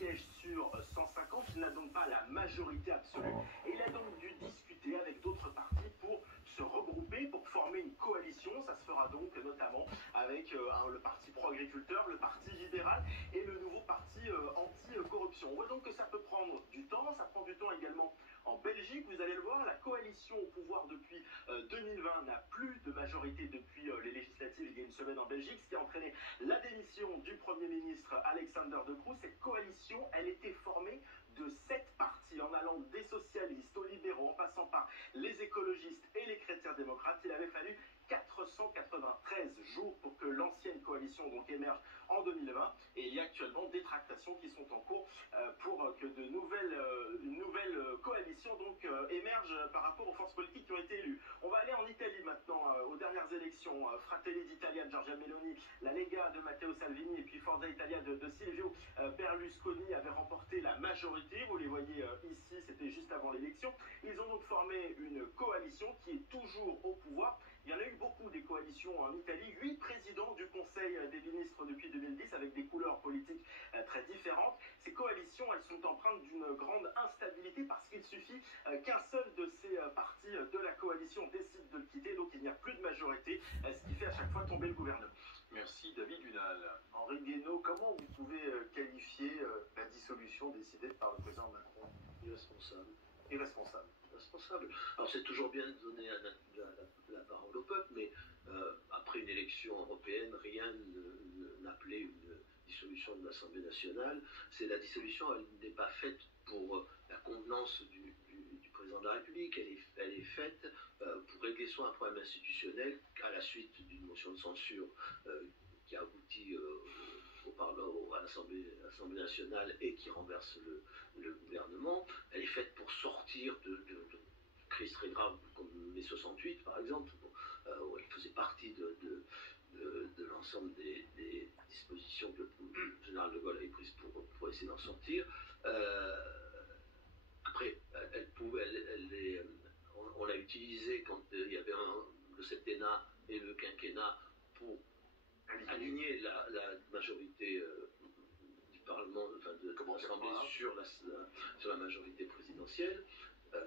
sièges sur 150. Il n'a donc pas la majorité absolue. Et il a donc dû discuter avec d'autres partis pour se regrouper, pour former une coalition. Ça se fera donc notamment avec le parti pro-agriculteur, le parti libéral et le nouveau parti anti-corruption. On voit donc que ça peut prendre du temps. Ça prend du temps également en Belgique. Vous allez le voir, la coalition au pouvoir depuis 2020 n'a plus de majorité depuis les législatives il y a une semaine en Belgique, ce qui a entraîné la démission du Premier ministre Alexander De Croo. Cette coalition, elle était formée de 7 partis, en allant des socialistes aux libéraux, en passant par les écologistes et les chrétiens démocrates. Il avait fallu 493 jours pour que l'ancienne coalition donc émerge en 2020, et il y a actuellement des tractations qui sont en cours pour que une nouvelle coalition donc émerge par rapport aux forces politiques qui ont été élues. On va aller en Italie maintenant, aux dernières élections. Fratelli d'Italia de Giorgia Meloni, la Lega de Matteo Salvini et puis Forza Italia de Silvio Berlusconi avaient remporté la majorité. Vous les voyez ici, c'était juste avant l'élection. Ils ont donc formé une coalition qui est toujours au pouvoir. Il y en a eu beaucoup des coalitions en Italie, 8 présidents du Conseil des ministres depuis 2010 avec des couleurs politiques très différentes. Ces coalitions, elles sont empreintes d'une grande instabilité parce qu'il suffit qu'un seul de ces partis de la coalition décide de le quitter, donc il n'y a plus de majorité, ce qui fait à chaque fois tomber le gouvernement. Merci David Dunal. Henri Guénaud, comment vous pouvez qualifier la dissolution décidée par le président Macron? Irresponsable. Irresponsable. Responsable. Alors c'est toujours bien de donner la parole au peuple, mais après une élection européenne, rien n'appelait une dissolution de l'Assemblée nationale. La dissolution, elle n'est pas faite pour la convenance du président de la République, elle est faite pour régler soit un problème institutionnel à la suite d'une motion de censure qui a abouti à l'Assemblée nationale et qui renverse le gouvernement. Elle est faite pour sortir de crise très grave comme mai 68 par exemple, où elle faisait partie de l'ensemble des dispositions que le général de Gaulle avait prises pour essayer d'en sortir. Après, on l'a utilisée quand il y avait le septennat et le quinquennat pour aligner la majorité du Parlement, enfin de l'Assemblée sur la majorité présidentielle.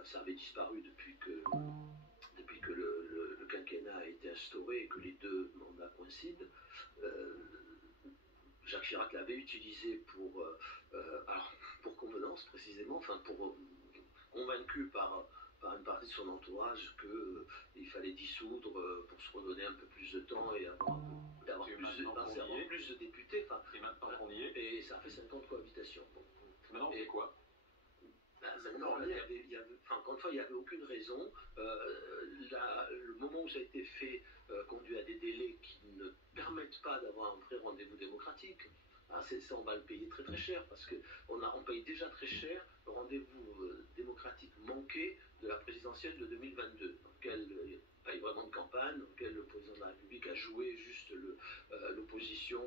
Ça avait disparu depuis que le quinquennat a été instauré et que les deux mandats coïncident. Jacques Chirac l'avait utilisé pour convenance précisément, enfin convaincu par une partie de son entourage qu'il fallait dissoudre pour se redonner un peu plus de temps et avoir plus de députés. Et maintenant qu'on y est. Et ça a fait 50 cohabitations. Bon. Maintenant, c'est quoi? Maintenant, encore une fois, il n'y avait aucune raison. Le moment où ça a été fait conduit à des délais qui ne permettent pas d'avoir un vrai rendez-vous démocratique. Ça, on va le payer très très cher parce qu'on paye déjà très cher le rendez-vous démocratique manqué de la présidentielle de 2022, dans lequel il n'y a pas eu vraiment de campagne, dans lequel le président de la République a joué juste l'opposition.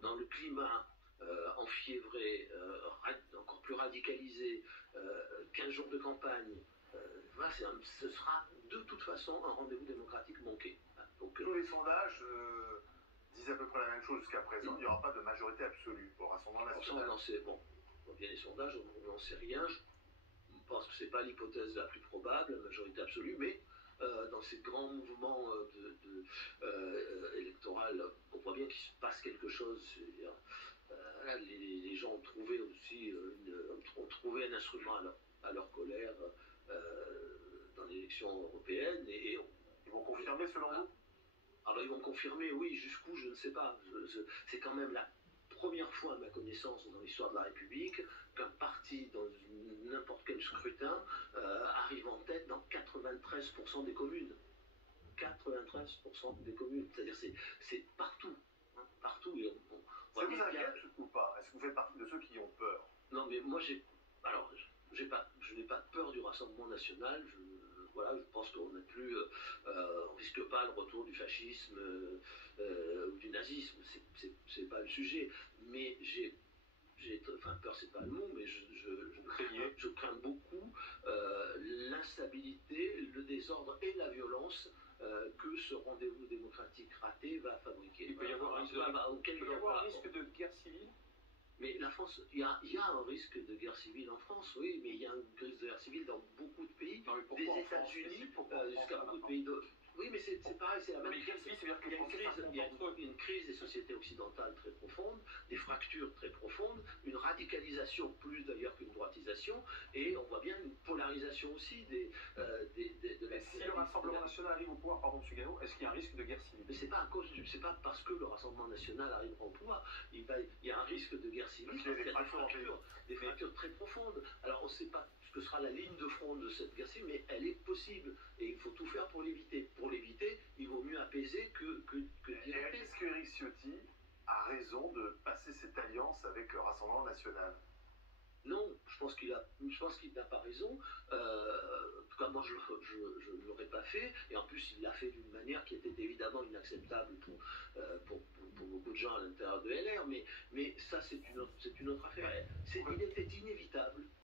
Dans le climat enfiévré, encore plus radicalisé, 15 jours de campagne, voilà, ce sera de toute façon un rendez-vous démocratique manqué. Donc, tous les sondages disent à peu près la même chose jusqu'à présent. Il n'y aura pas de majorité absolue au Rassemblement national. On vient les sondages, on n'en sait rien. Je pense que ce n'est pas l'hypothèse la plus probable, la majorité absolue, mais dans ces grands mouvements électoraux, on voit bien qu'il se passe quelque chose. Les gens ont trouvé aussi un instrument à leur colère dans l'élection européenne. Et ils vont confirmer selon vous? Alors ils vont confirmer, oui, jusqu'où, je ne sais pas. C'est quand même la première fois, à ma connaissance, dans l'histoire de la République, qu'un parti, dans n'importe quel scrutin, arrive en tête dans 93% des communes. 93% des communes. C'est-à-dire c'est partout. Hein, partout. Ça vous inquiète ou pas? Est-ce que vous faites partie de ceux qui ont peur? Non, mais moi, je n'ai pas peur du Rassemblement national. Je pense qu'on on risque pas le retour du fascisme ou du nazisme. C'est pas le sujet. mais enfin peur c'est pas le mot, mais je crains beaucoup l'instabilité, le désordre et la violence que ce rendez-vous démocratique raté va fabriquer. Il peut y avoir un risque de guerre civile. Mais la France, il y a un risque de guerre civile en France, oui, mais il y a un risque de guerre civile dans beaucoup de pays, des États-Unis jusqu'à beaucoup de pays d'autres. Oui, mais c'est pareil, c'est la même crise. Il y a une crise des sociétés occidentales très profonde, des fractures très profondes, une radicalisation plus d'ailleurs qu'une droitisation, et on voit bien une polarisation aussi de la... Si le Rassemblement national arrive au pouvoir, pardon, M. Gaillot, est-ce qu'il y a un risque de guerre civile? Mais c'est pas parce que le Rassemblement national arrivera au pouvoir, il y a un risque de guerre civile, il y a des fractures très profondes. Alors on ne sait pas ce que sera la ligne de front de cette guerre civile, mais elle est possible, et il faut tout faire pour l'éviter. Pour l'éviter, il vaut mieux apaiser que dilater. Est-ce que Éric Ciotti a raison de passer cette alliance avec le Rassemblement national? Non, je pense qu'il n'a pas raison. En tout cas, moi, je ne l'aurais pas fait. Et en plus, il l'a fait d'une manière qui était évidemment inacceptable pour beaucoup de gens à l'intérieur de LR. Mais ça, c'est une autre affaire. Il était inévitable